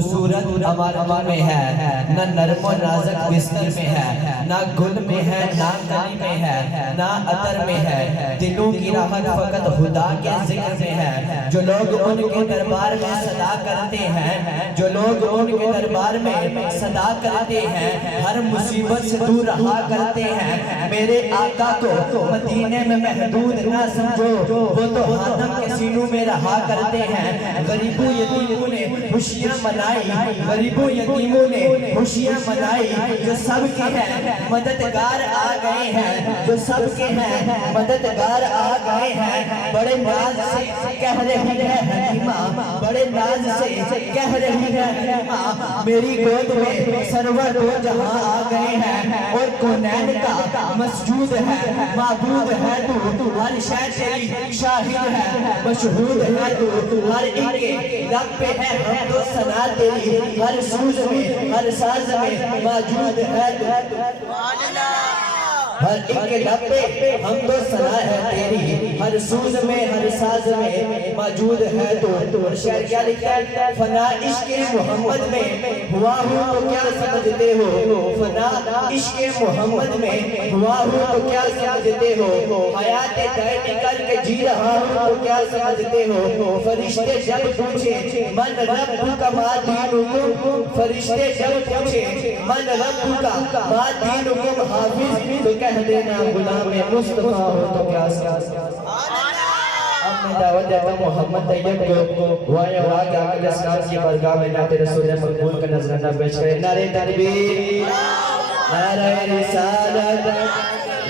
خوبصورت عمارتوں میں ہے، نہ نرم و نازک بستر میں ہے، نہ گل میں ہے، نہ کلی میں ہے، نہ عطر میں ہے، دلوں کی راحت فقط خدا کے ذکر میں ہے۔ جو لوگ ان کے دربار میں صدا کرتے ہیں، جو لوگ ان کے دربار میں صدا کرتے ہیں، ہر مصیبت سے دور رہا کرتے ہیں۔ میرے آقا کو مدینے میں محدود نہ سمجھو، وہ تو حاتم کے سینوں میں رہا کرتے ہیں۔ غریبوں یتیموں نے خوشیاں منائی، غریبوں یتیموں نے خوشیاں منائی، جو سب کے ہیں مددگار آ گئے ہیں، جو سب کے ہیں مددگار آ گئے ہیں۔ بڑے ناز سے کہہ رہی ہے حلیمہ، بڑے ناز سے کہہ رہی ہے حلیمہ، میری گود میں سرور دو جہاں آ گئے ہیں، اور کونین کا مسجود ہے، معبود ہے تو، ہر شے تیری شاہد ہے، مشہود ہے تو، ہر ایک کے لب پہ ہے حمد و ثنا تیری، ہر سوز میں ہر ساز میں موجود ہے تو، ہر ایک کے لب پہ حمد و ثنا ہے تیری، ہر سوز میں ہر ساز میں موجود ہے تو۔ اور شعر کیا لکھا ہے؟ فنا عشق محمد میں ہوا ہوں تو کیا سمجھتے ہو، فنا عشق محمد میں ہوا ہوں تو کیا سمجھتے ہو، حیات دائمی کر کے جی رہا ہوں تو کیا سمجھتے ہو۔ فرشتے جب پوچھے من رب کا ما دینکم، فرشتے جب پوچھے من رب کا ما دینکم حافظ، تو کہہ دینا غلام مصطفیٰ ہو تو کیا سمجھتے۔ اب میں دعوت دیتا ہوں محمد طیب کو، وہاں یا وہاں کے آقا اسلام کی بارگاہ میں نعت رسول مقبول کا نذرانہ پیش کریں۔ نعرہ تکبیر، نعرہ رسالت،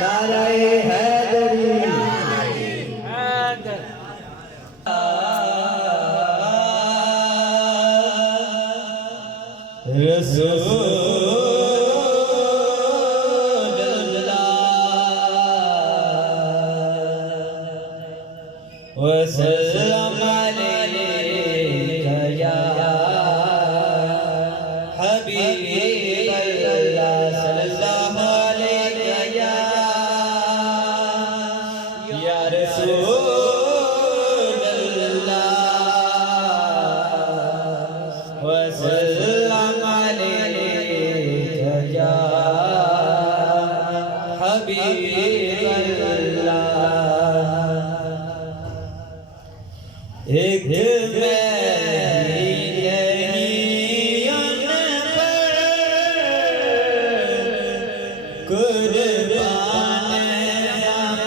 نعرہ حیدری۔ رسول وسلم علیک یا حبیب اللہ، صلی اللہ علیک یا رسول اللہ، وسلم علیک یا حبیب اللہ۔ ایک میری نہیان پر قربان زمانہ ہے،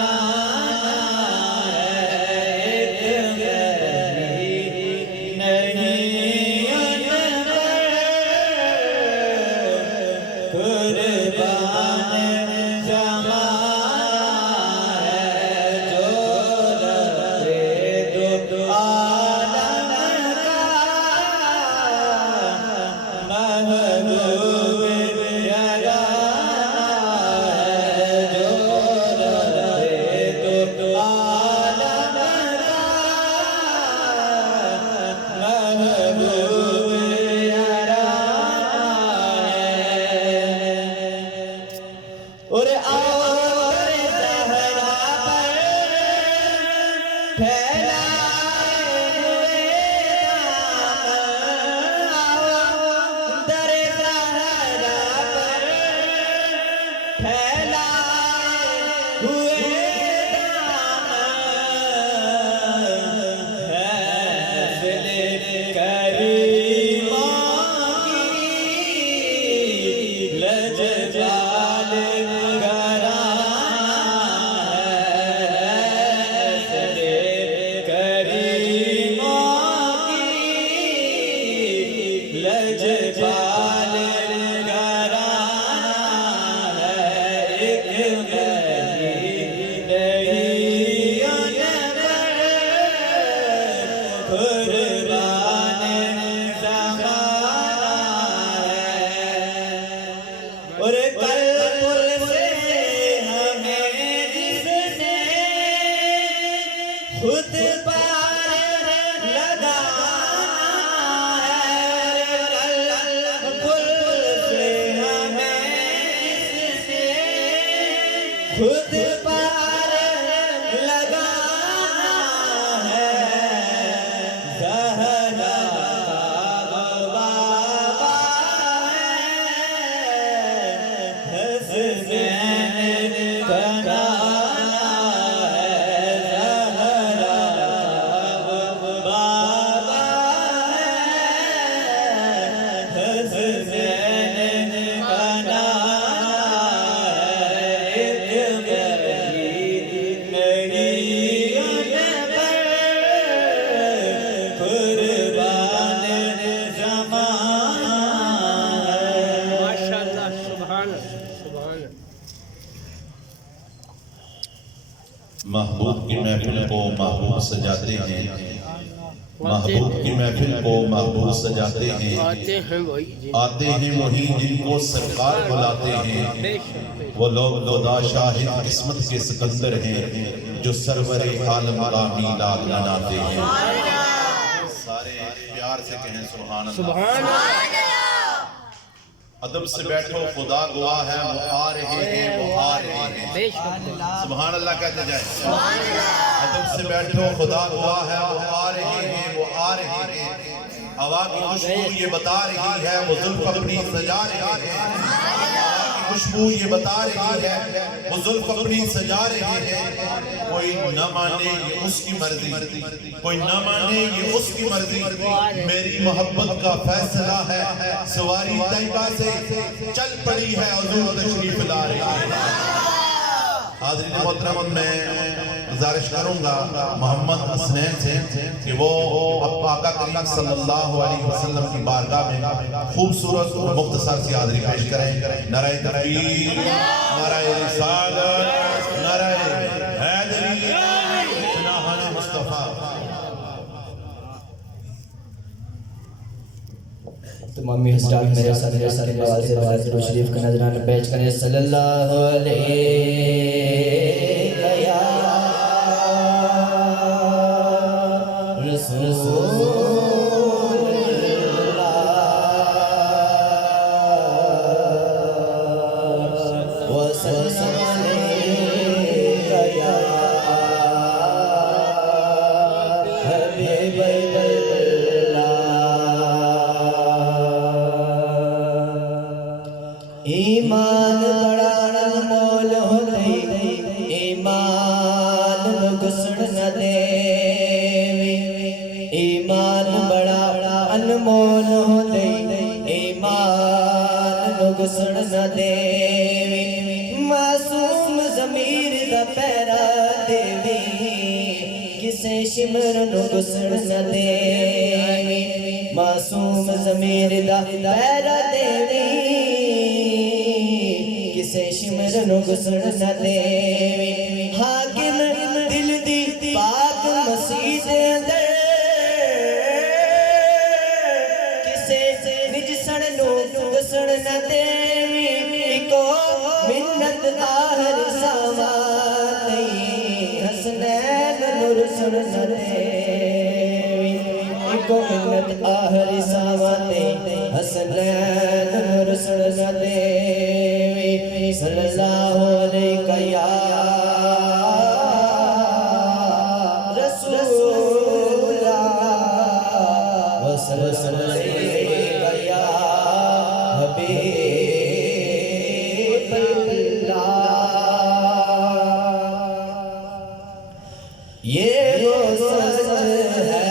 ایک میری نہیان پر قربان زمانہ ہے، جو رب دو خود پار لگانا ہے، کل سے ہمیں اس سے خود پار لگانا ہے، زہرا کا محبوب کی محفل کو محبوب سجاتے ہیں، محبوب کی محفل کو محبوب سجاتے ہیں، آتے ہیں وہی جن کو سرکار بلاتے ہیں، وہ لوگ خدا شاہد قسمت کے سکندر ہیں جو سرور عالم کا میلاد مناتے ہیں۔ سارے پیار سے کہیں سبحان اللہ۔ ادب سے بیٹھو، خدا گواہ ہے، وہ آ رہے ہیں، وہ آ رہے ہیں۔ سبحان اللہ کہتے جائیں۔ ادب سے بیٹھو، خدا گواہ ہے، وہ آ رہے ہیں، وہ آ رہے ہیں۔ ہوا کی خوشبو یہ بتا رہی ہے، وہ زلف اپنی سجا رہے ہیں۔ ہوا کی خوشبو یہ بتا رہی ہے، وہ زلف اپنی سجا رہے ہیں۔ کوئی نہ مانے یہ اس کی مرضی، کوئی نہ مانے یہ اس کی مرضی، میری محبت کا فیصلہ ہے، سواری طیبہ سے چل پڑی ہے، حضور تشریف لا رہی ہے۔ حاضرین محترم، میں گزارش کروں گا محمد حسنین سے کہ وہ آقا کریم صلی اللہ علیہ وسلم کی بارگاہ میں خوبصورت اور مختصر سی حاضری پیش کریں۔ نعرہ تکبیر، نعرہ رسالت، نعرہ حیدری، جناحان مصطفیٰ۔ تمامی حضرات میرے ساتھ بواز درود شریف کا نذرانہ پیش کریں۔ صلی اللہ علیہ یا رسول اللہ وسلم علیک یا حبیب اللہ۔ ایمان بڑا انمول ہوندے، ایمان نو گسن نہ دیوی۔ ایمان بڑا انمول ہوندے، ایمان نو گسن نہ دیوی۔ معصوم ضمیر دا پیرا دیوی، کسے شمر نو گسن نہ دیوی۔ معصوم ضمیر دا پیرا دیوی، کسے شمر نو گسن نہ دیوی۔ حاکم دل دی پاک مسیح دے اندر، کسے نجسن نو گسن نہ دیوی۔ ایکو منت آہر سامات حسنین نو رسن نہ دیوی۔ ایکو منت آہر سامات حسنین نو رسن نہ دیوی۔ صلی اللہ علیہ یا رسول اللہ وسلم علیہ یا حبیب اللہ۔ یہ وہ سچ ہے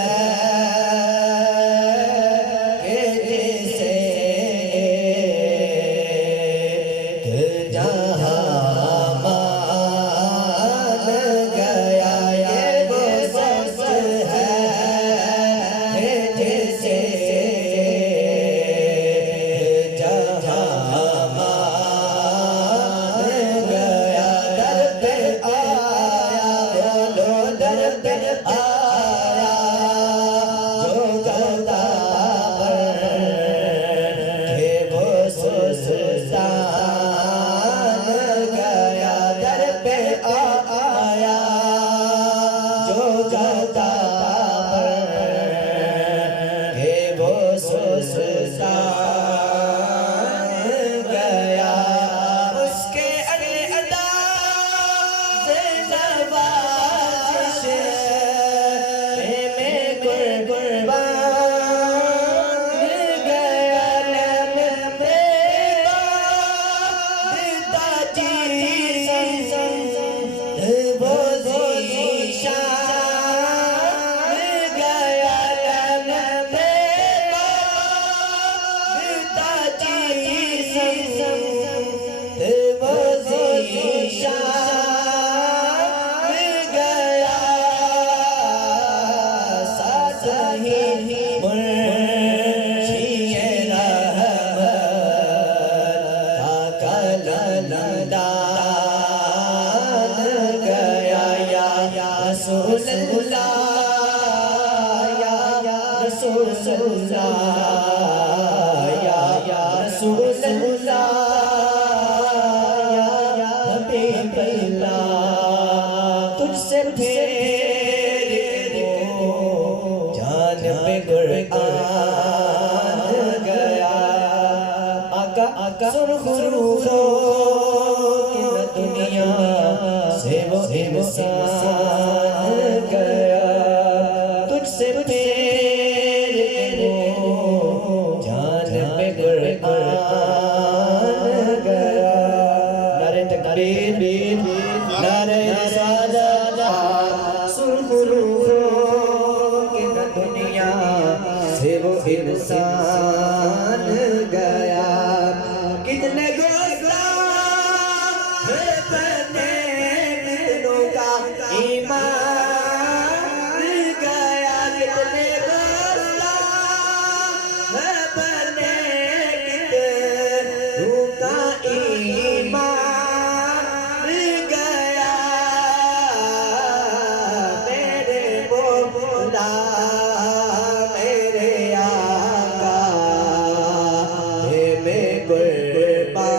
آقا سرخ روحوں کی نہ دنیا سے وہ انسان گیا تجھ سے پھیر کے وہ جان پہ قرآن گیا نعرہ تکبیر نعرہ رسالت سرخ روحوں کی نہ دنیا سے وہ انسان گیا کتنے گستاخ بنے کتنوں کا ایمان گیا کتنے گستاخ بنے کتنوں کا ایمان گیا میرے مولا میرے آقا ہے میں قربان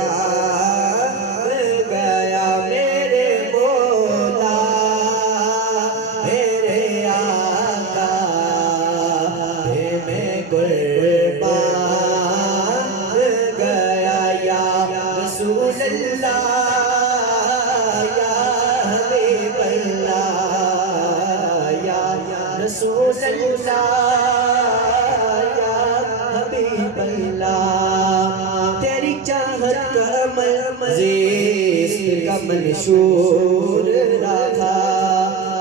گیا میرے مولا میرے آقا ہے میں قربان گیا یا رسول اللہ یا حبیب اللہ یا رسول اللہ یا حبیب اللہ تیری چاہت کا عمل زیست کا منشور رہا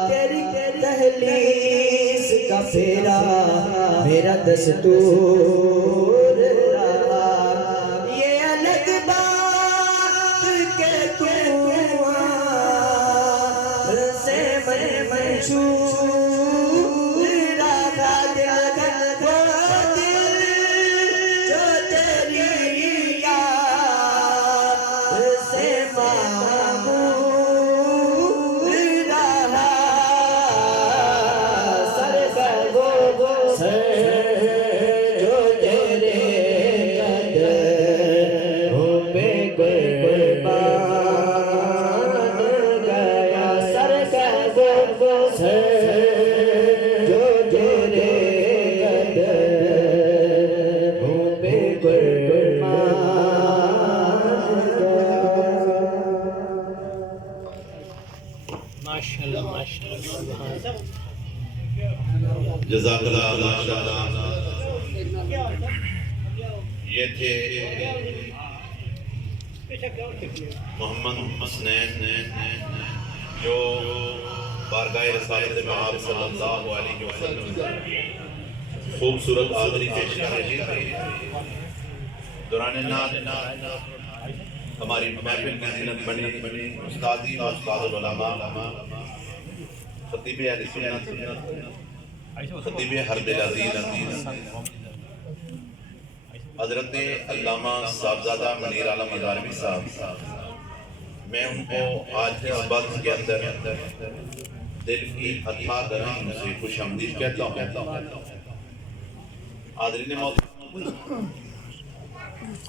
تیری تحلیس کا پھیرا میرا دستور رہا یہ الگ بات کہ تو سے منشور رہا دل جو تیری یاد سے معمور رہا سر جو تیرے قدموں پہ قربان گیا سر جو تیرے قدموں پہ قربان گیا ماشاءاللہ ماشاءاللہ جزاک اللہ ماشاءاللہ یہ تھے محمد حسنین جو بارگاہ رسالت مآب صلی اللہ علیہ وسلم خوبصورت حاضری پیش کر رہے تھے دوران نعت ہماری محفل کی زینت بنی استادی و استاد العلماء خطیب اہل سنت خطیب حرب العزیز حضرت علامہ صاحبزادہ منیر عالم مدارمی صاحب میں ان کو آج اس وقت کے اندر دل کی اتھا گرمی سے خوش آمدید کہتا ہوں حاضرین محترم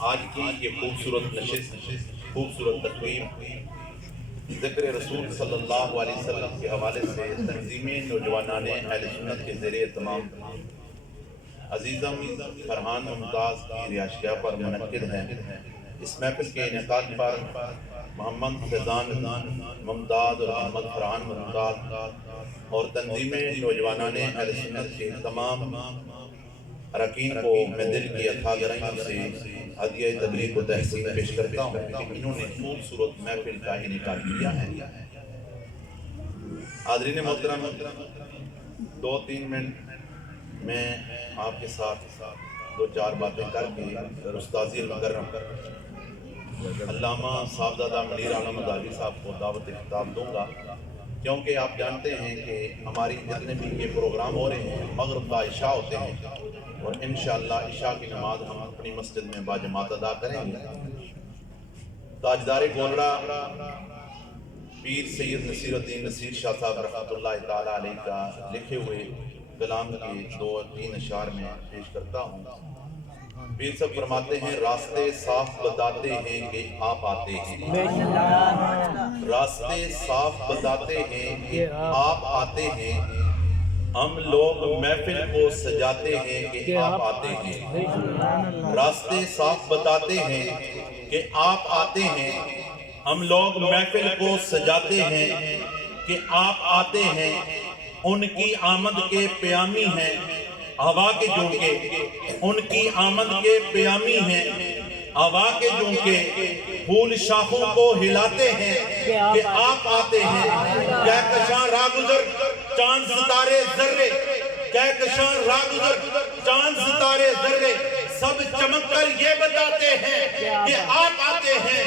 آج کی یہ خوبصورت نشست خوبصورت تقریب ذکر رسول صلی اللہ علیہ وسلم کے حوالے سے تنظیم نوجوانان اہل سنت کے زیر اہتمام عزیزم فرحان ممتاز کی رہائشگاہ پر منعقد ہے اس محفل کے انعقاد پر محمد فیضان ممتاز اور محمد فرحان ممتاز اور تنظیم نوجوانان اہل سنت کے تمام اراکین کو میں دل کی اتھا گرمی سے ہدیہ تبریک و تحسین پیش کرتا ہوں کہ انہوں نے خوبصورت محفل کا انعقاد کیا ہے حاضرین محترم 2-3 منٹ میں آپ کے ساتھ 2-4 باتیں کر کے استاذی المکرم علامہ صاحبزادہ منیر عالم مدارمی صاحب کو دعوت خطاب دوں گا کیونکہ آپ جانتے ہیں کہ ہماری جتنے بھی یہ پروگرام ہو رہے ہیں مغرب کا عشاء ہوتے ہیں اور انشاءاللہ عشاء کی نماز ہم اپنی مسجد میں باجماعت ادا کریں گے تاجدار گولڑا پیر سید نصیر الدین نصیر شاہ صاحب رحمۃ اللہ تعالیٰ علیہ کا لکھے ہوئے کلام کے 2-3 اشعار میں پیش کرتا ہوں پیر صاحب فرماتے ہیں راستے صاف بتاتے ہیں کہ آپ آتے ہیں راستے صاف بتاتے ہیں کہ آپ آتے ہیں ہم لوگ محفل کو سجاتے ہیں کہ آپ آتے ہیں، راستے صاف بتاتے ہیں کہ آپ آتے ہیں۔ ہم لوگ محفل کو سجاتے ہیں کہ آپ آتے ہیں، ان کی آمد کے پیامی ہیں ہوا کے جھونکے، ان کی آمد کے پیامی ہیں ہوا کے جھونکے، پھول شاخوں کو ہلاتے ہیں کہ آپ آتے ہیں۔ کہکشاں راہ گزر چاند ستارے ذرے، کہکشاں راہ گزر چاند ستارے ذرے، سب چمک کر یہ بتاتے ہیں کہ آپ آتے ہیں۔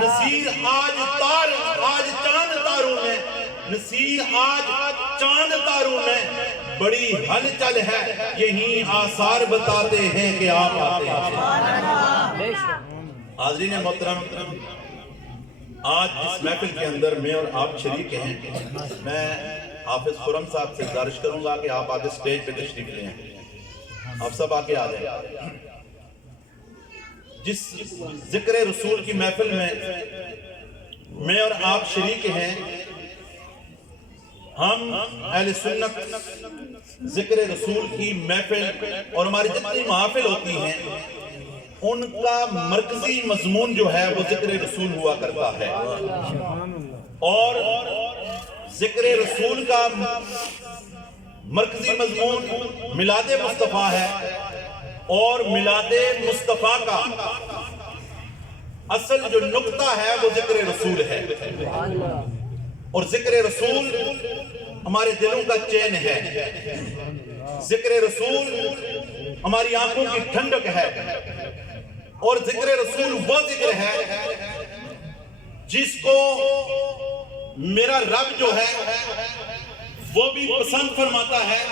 نصیر آج چاند تاروں میں، نصیر آج چاند تاروں میں بڑی ہلچل ہے، یہی آثار بتاتے ہیں کہ آپ آتے ہیں۔ حاضرین محترم، آج اس محفل کے اندر میں اور آپ شریک ہیں۔ میں حافظ خرم صاحب سے گزارش کروں گا کہ آپ آگے سٹیج پہ تشریف لیں، آپ سب آگے آ جائیں۔ جس ذکر رسول کی محفل میں میں اور آپ شریک ہیں، ہم اہل سنت ذکر رسول کی محفل اور ہماری جتنی محافل ہوتی ہیں ان کا مرکزی مضمون جو ہے وہ ذکر رسول ہوا کرتا ہے، اور ذکر رسول کا مرکزی مضمون میلاد مصطفیٰ ہے، اور میلاد مصطفیٰ کا اصل جو نقطہ ہے وہ ذکر رسول ہے، اور ذکر رسول ہمارے دلوں کا چین ہے، ذکر رسول ہماری آنکھوں کی ٹھنڈک ہے، اور ذکر رسول وہ ذکر ہے جس کو میرا رب جو ہے وہ بھی پسند فرماتا ہے،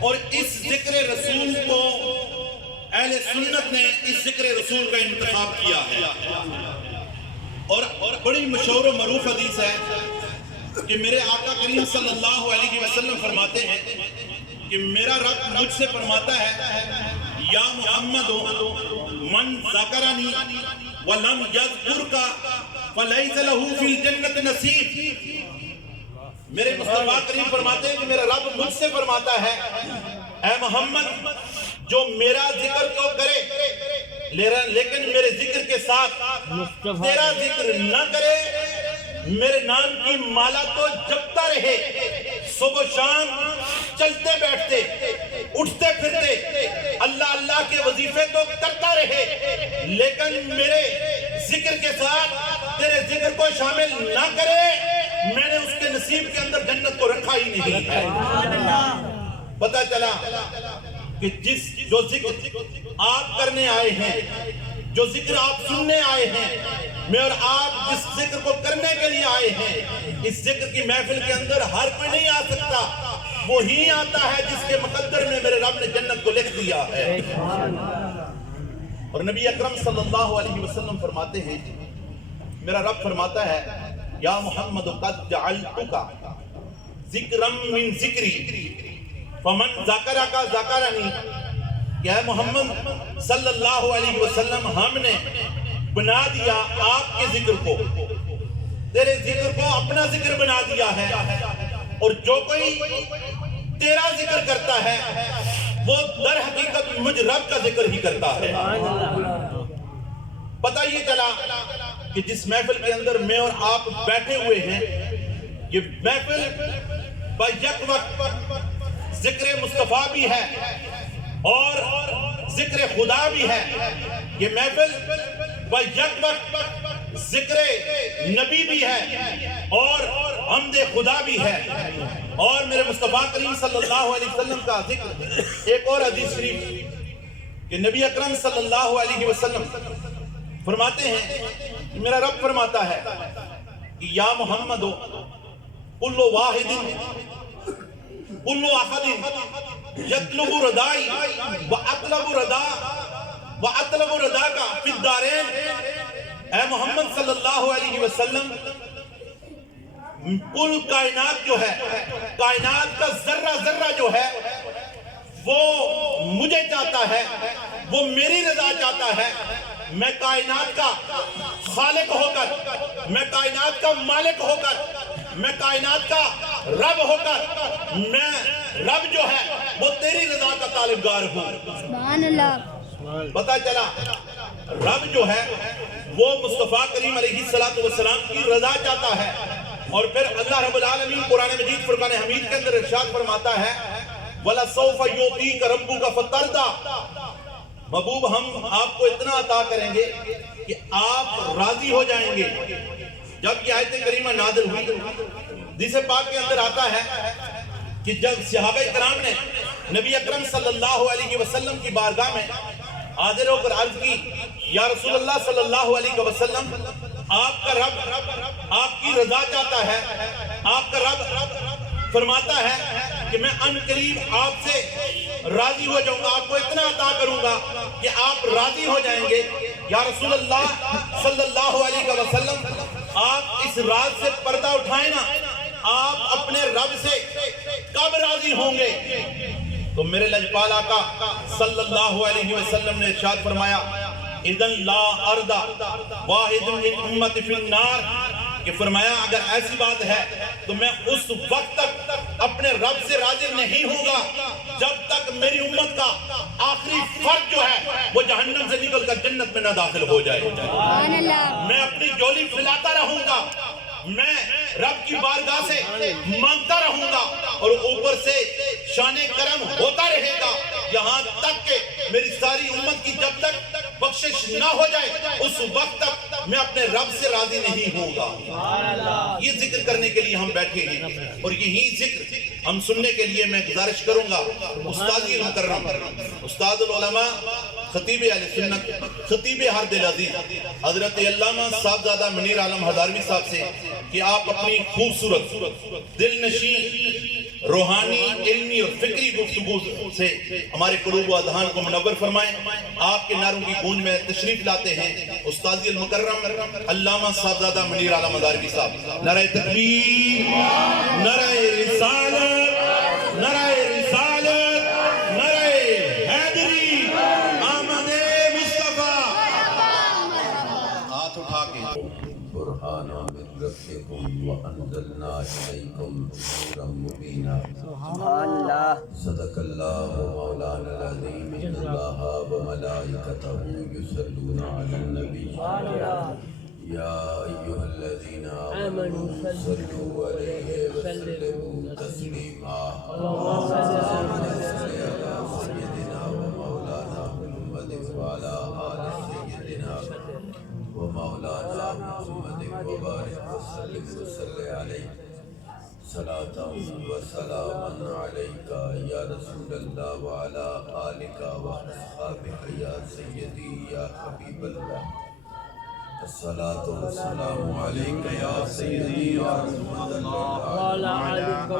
اور اس ذکر رسول کو اہل سنت نے اس ذکر رسول کا انتخاب کیا ہے۔ اور بڑی مشہور و معروف حدیث ہے کہ میرے آقا کریم صلی اللہ علیہ وسلم فرماتے ہیں کہ میرا رب مجھ سے فرماتا ہے، یا محمد من ذکرنی ولم یذکرک فلیس لہ فی الجنت نصیب۔ میرے مصطفیٰ کریم فرماتے ہیں کہ میرا رب مجھ سے فرماتا ہے، اے محمد جو میرا ذکر تو کرے لیکن میرے ذکر کے ساتھ تیرا ذکر نہ کرے، میرے نام کی مالا تو جپتا رہے، صبح شام چلتے بیٹھتے اٹھتے پھرتے اللہ اللہ کے وظیفے تو کرتا رہے، لیکن میرے ذکر کے ساتھ تیرے ذکر کو شامل نہ کرے، میں نے اس کے نصیب کے اندر جنت کو رکھا ہی نہیں ہے۔ پتہ چلا کہ جو ذکر آپ کرنے آئے ہیں، جو ذکر آپ سننے آئے ہیں، میں اور آپ جس ذکر کو کرنے کے لیے آئے ہیں، اس ذکر کی محفل کے اندر ہر کوئی نہیں آ سکتا، وہی آتا ہے جس کے مقدر میں میرے رب نے جنت کو لکھ دیا ہے۔ اور نبی اکرم صلی اللہ علیہ وسلم فرماتے ہیں، میرا رب فرماتا ہے، یا محمد قد جعلتک ذکرا من ذکری فمن ذکرک ذکرنی، کہ اے محمد صلی اللہ علیہ وسلم ہم نے بنا دیا آپ کے ذکر کو، تیرے ذکر کو اپنا ذکر بنا دیا ہے، اور جو کوئی تیرا ذکر کرتا ہے وہ در حقیقت مجھ رب کا ذکر ہی کرتا ہے۔ پتہ یہ چلا کہ جس محفل کے اندر میں اور آپ بیٹھے ہوئے ہیں، یہ محفل بیک وقت ذکر مصطفیٰ بھی ہے اور ذکر خدا بھی ہے، یہ محفل بیک وقت ذکر نبی بھی ہے اور حمد خدا بھی ہے۔ اور میرے مصطفیٰ کریم صلی اللہ علیہ وسلم کا ذکر، ایک اور حدیث شریف کہ نبی اکرم صلی اللہ علیہ وسلم فرماتے ہیں، میرا رب فرماتا ہے کہ یا محمد کل واحد کل احد یطلب ردائی واطلب رداک فی الدارین۔ اے محمد صلی اللہ علیہ وسلم، کل کائنات جو ہے، کائنات کا ذرہ ذرہ جو ہے وہ مجھے چاہتا ہے، وہ میری رضا چاہتا ہے۔ میں کائنات کا خالق ہو کر، میں کائنات کا مالک ہو کر، میں کائنات کا رب ہو کر میں رب جو ہے وہ تیری رضا کا طالبگار ہوں۔ سبحان اللہ۔ پتہ چلا رب جو ہے وہ مصطفیٰ کریم علیہ السلام کی رضا چاہتا ہے، اور پھر اللہ رب العالمین قرآن مجید فرقان حمید کے اندر ارشاد فرماتا ہے وَلَسَوْفَ يُعْطِيكَ رَبُّكَ فَتَرْضَىٰ، محبوب ہم آپ کو اتنا عطا کریں گے کہ آپ راضی ہو جائیں گے۔ جب یہ آیت کریمہ نازل ہوئی، حدیث پاک کے اندر آتا ہے کہ جب صحابہ کرام نے نبی اکرم صلی اللہ علیہ وسلم کی بارگاہ میں حاضر ہو کر عرض کی یا رسول اللہ صلی اللہ علیہ وسلم، آپ کا رب آپ کی رضا چاہتا ہے، آپ کا رب فرماتا ہے کہ میں ان قریب آپ سے راضی ہو جاؤں گا، آپ کو اتنا عطا کروں گا کہ آپ راضی ہو جائیں گے۔ یا رسول اللہ صلی اللہ علیہ وسلم، آپ اس راز سے پردہ اٹھائیں نا، آپ اپنے رب سے کب راضی ہوں گے؟ تو میرے لجپال آقا صلی اللہ علیہ وسلم نے ارشاد فرمایا اذن لا اردا واحد من امت فی النار، کہ فرمایا اگر ایسی بات ہے تو میں اس وقت تک اپنے رب سے راضی نہیں ہوں گا جب تک میری امت کا آخری فرد جو ہے وہ جہنم سے نکل کر جنت میں نہ داخل ہو جائے۔ سبحان اللہ۔ میں اپنی جولی پھیلاتا رہوں گا، میں رب کی بارگاہ سے مانگتا رہوں گا، اور اوپر سے شان کرم ہوتا رہے گا یہاں تک کہ میری ساری امت کی جب تک بخشش نہ ہو جائے اس وقت تک میں اپنے رب سے راضی نہیں ہوں گا۔ یہ ذکر کرنے کے لیے ہم بیٹھے ہیں، اور یہی ذکر ہم سننے کے لیے میں گزارش کروں گا استادی مکرم استاد العلماء خطیب اہل سنت خطیب ہر دل عزیز حضرت علامہ صاحبزادہ منیر عالم ہزاروی صاحب سے کہ آپ اپنی خوبصورت دل نشین روحانی علمی اور فکری گفتگو سے ہمارے قلوب و اذہان کو منور فرمائیں۔ آپ کے نعروں کی گونج میں تشریف لاتے ہیں استاد المکرم علامہ صاحبزادہ منیر عالم ہزاروی صاحب۔ نعرہ تکبیر، نعرہ رسالت، نعرہ رسالت، نعرہ حیدری، آمد مصطفیٰ۔ ہاتھ اٹھا کے برہانا من ربکم وانزلنا الیکم نورا مبینا۔ سبحان اللہ۔ صدق اللہ مولانا العظیم، ان اللہ وملائکتہ یصلون علی النبی یا ایھا الذین آمنوا صلوا علیہ وسلموا تسلیما۔ اللہم صل علی سیدنا ومولانا محمد وعلی آل سیدنا ومولانا محمد وبارک وسلم وصلی علیہ صلاۃ و سلاما علیک یا رسول اللہ وعلی آلک واصحابک یا سیدی یا حبیب اللہ۔ الصلاۃ والسلام علیک یا سیدی یا رسول اللہ وعلی آلک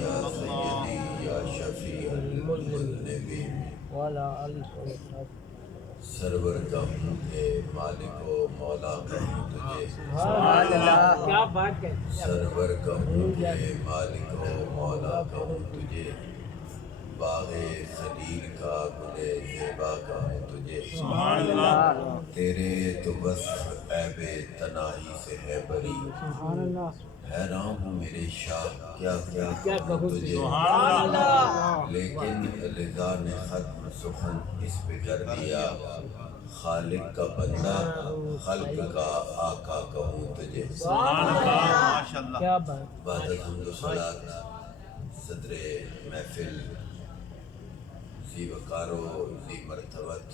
یا سیدی یا شفیع المذنبین۔ سرور کا ہوں کہ مالک و مولا کہوں تجھے، سبحان اللہ۔ کیا بات ہے۔ سرور کا ہوں کہ مالک و مولا کہوں تجھے، باغ خلیل کا گلے زیبا کہوں تجھے۔ سبحان اللہ۔ تیرے تو بس عیب تناہی سے ہے بری، سبحان اللہ۔ حیران ہوں میرے شاہ کیا کیا کیا کہوں کہوں تجھے، سبحان اللہ۔ لیکن رضا نے ختم سخن اس پہ کر دیا، خالق کا بندہ خلق کا آقا کہوں تجھے۔ سبحان اللہ۔ کیا بات۔ بعد حمد و صلاۃ صدر محفل ذی وقار و ذی مرتبت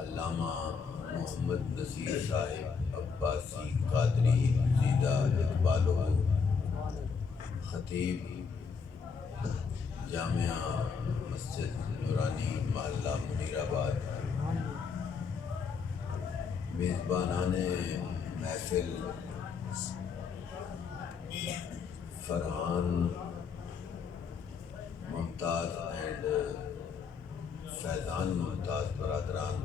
علامہ محمد نصیر صاحب عباسی قادری زیدہ اقبالو، خطیب جامعہ مسجد نورانی محلہ منیر آباد، میزبانان محفل فرحان ممتاز اینڈ فیضان ممتاز برادران،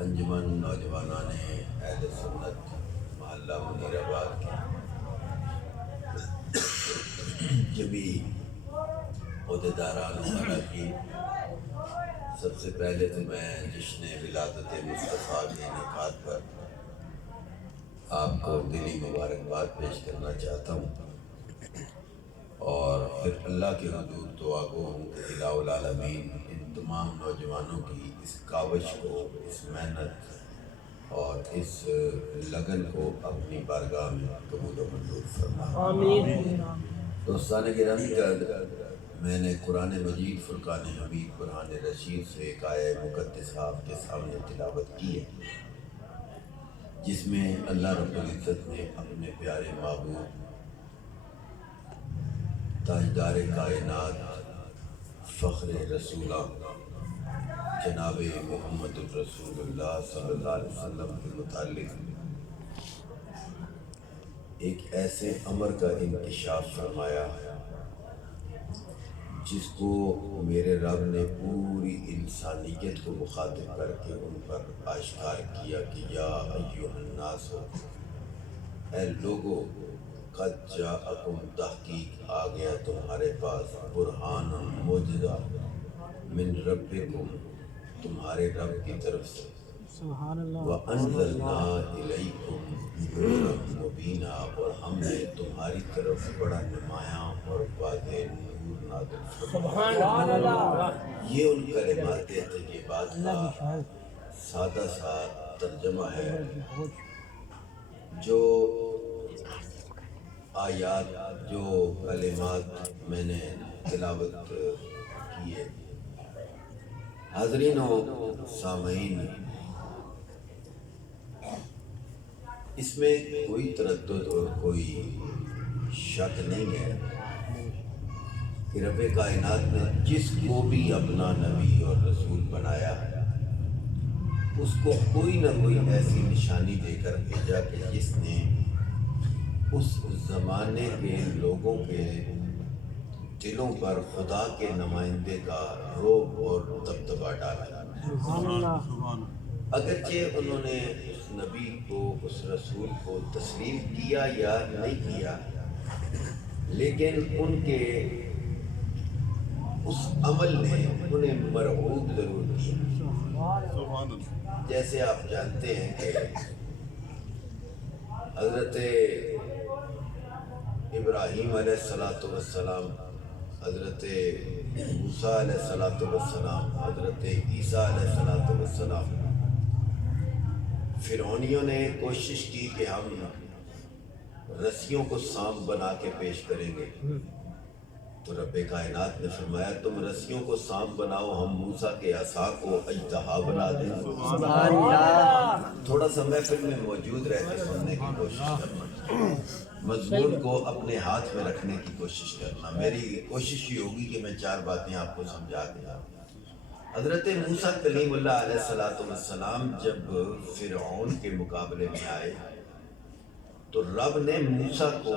انجمن نوجوانان اہل سنت محلہ منیر آباد کے جبھی عہدیداران عمرہ کی، سب سے پہلے تو میں جشن ولادت مصطفیٰ کے نکات پر آپ کو دلی مبارکباد پیش کرنا چاہتا ہوں اور پھر اللہ کے حضور دعا گو ہوں کہ الہ العالمین ان تمام نوجوانوں کی اس کاوش کو، اس محنت اور اس لگن کو اپنی بارگاہ میں قبول و منظور فرمائے۔ آمین۔ دوستان گرامی، میں نے قرآن مجید فرقان حمید برہان رشید سے ایک آیہ مقدس آپ کے سامنے تلاوت کی ہے، جس میں اللہ رب العزت نے اپنے پیارے محبوب تاجدار کائنات فخر رسولہ جناب محمد الرسول اللہ صلی اللہ علیہ وسلم کے متعلق ایک ایسے امر کا انکشاف فرمایا جس کو میرے رب نے پوری انسانیت کو مخاطب کر کے ان پر آشکار کیا کہ یا ایھا الناس، اے لوگو، قد جاءکم، تحقیق آ گیا تمہارے پاس، برہان معجزہ، من ربکم، تمہارے رب کی طرف سے، سبحان اللہ۔ وَأَنزَلْنَا إِلَيْكُمْ نُورًا مُبِينًا، اور ہم نے تمہاری طرف بڑا نمایاں اور واضح نور نازل فرمایا۔ سبحان اللہ۔ یہ ان کلمات طیبات کا سادہ سا ترجمہ ہے جو آیات، جو کلمات میں نے تلاوت کی ہے۔ حاضرین و سامعین، اس میں کوئی تردد اور کوئی شک نہیں ہے کہ رب کائنات نے جس کو بھی اپنا نبی اور رسول بنایا اس کو کوئی نہ کوئی ایسی نشانی دے کر بھیجا کہ جس نے اس زمانے کے لوگوں کے دلوں پر خدا کے نمائندے کا رعب اور دبدبہ ڈالا۔ سبحان اللہ۔ اگرچہ انہوں نے اس نبی کو، اس رسول کو تسلیم کیا یا نہیں کیا، لیکن ان کے اس عمل نے انہیں مرعوب ضرور کیا۔ جیسے آپ جانتے ہیں کہ حضرت ابراہیم علیہ السلام، حضرت موسیٰ علیہ السلام، حضرت عیسیٰ علیہ السلام، فرعونیوں نے کوشش کی کہ ہم رسیوں کو سانپ بنا کے پیش کریں گے، تو رب کائنات نے فرمایا تم رسیوں کو سانپ بناؤ، ہم موسیٰ کے عصا کو اژدہا بنا دیں۔ سبحان اللہ۔ تھوڑا سا محفل میں موجود رہ کے سننے کی کوشش کرنا، مضمون کو اپنے ہاتھ میں رکھنے کی کوشش کرنا۔ میری کوشش یہ ہوگی کہ میں 4 باتیں آپ کو سمجھا دیا۔ حضرت موسیٰ کلیم اللہ علیہ السلام جب فرعون کے مقابلے میں آئے تو رب نے موسیٰ کو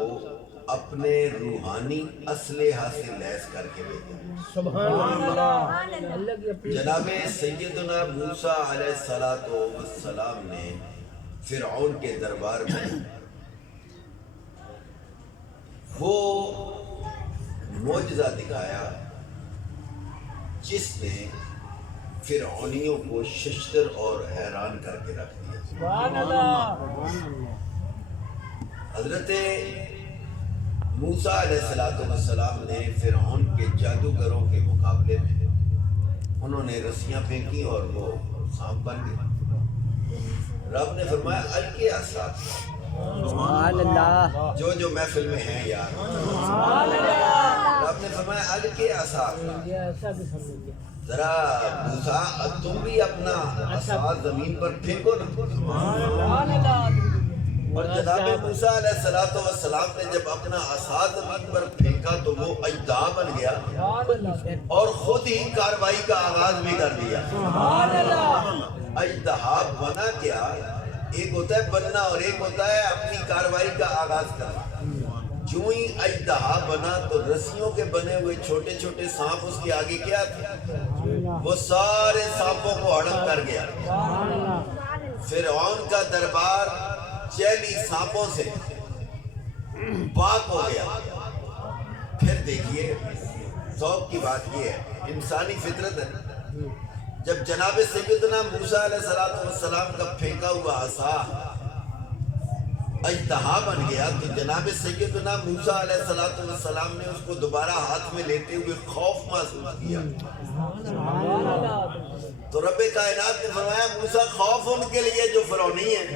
اپنے روحانی اسلحہ سے لیس کر کے بھیجا۔ سبحان اللہ۔ جناب سیدنا موسیٰ علیہ السلام نے فرعون کے دربار میں وہ معجزہ دکھایا جس نے فرعونیوں کو ششدر اور حیران کر کے رکھ دیا۔ سبحان اللہ۔ حضرت موسیٰ علیہ السلام نے فرعون کے جادوگروں کے مقابلے میں انہوں نے رسیاں پھینکی اور وہ سانپ بن گئے۔ رب نے فرمایا القی عصاک، سبحان اللہ۔ جو محفل میں ہیں یار، رب نے فرمایا القی عصاک، یہ ایسا بھی سمجھ گیا۔ ذرا موسیٰ تم بھی اپنا عصا زمین پر پھینکو نا۔ سبحان اللہ۔ اور جناب موسیٰ علیہ السلام نے جب اپنا عصا زمین پر پھینکا تو وہ اژدہا بن گیا اور خود ہی کاروائی کا آغاز بھی کر دیا۔ اژدہا بنا کیا، ایک ہوتا ہے بننا اور ایک ہوتا ہے اپنی کاروائی کا آغاز کرنا۔ جو ہی اژدہا بنا تو رسیوں کے بنے ہوئے چھوٹے چھوٹے سانپ اس کے آگے کیا تھے، وہ سارے سانپوں کو ہڑپ کر گیا۔ فرعون کا دربار چیلی سانپوں سے پاک ہو گیا۔ پھر دیکھیے ذوق کی بات یہ ہے، انسانی فطرت ہے، جب جناب سیدنا موسیٰ علیہ السلام کا پھینکا ہوا عصا اجتہا بن گیا تو جناب سیدنا موسیٰ علیہ السلام نے اس کو دوبارہ ہاتھ میں لیتے ہوئے خوف محسوس کیا. تو رب کائنات نے فرمایا موسیٰ خوف ان کے لیے جو فرعونی ہیں،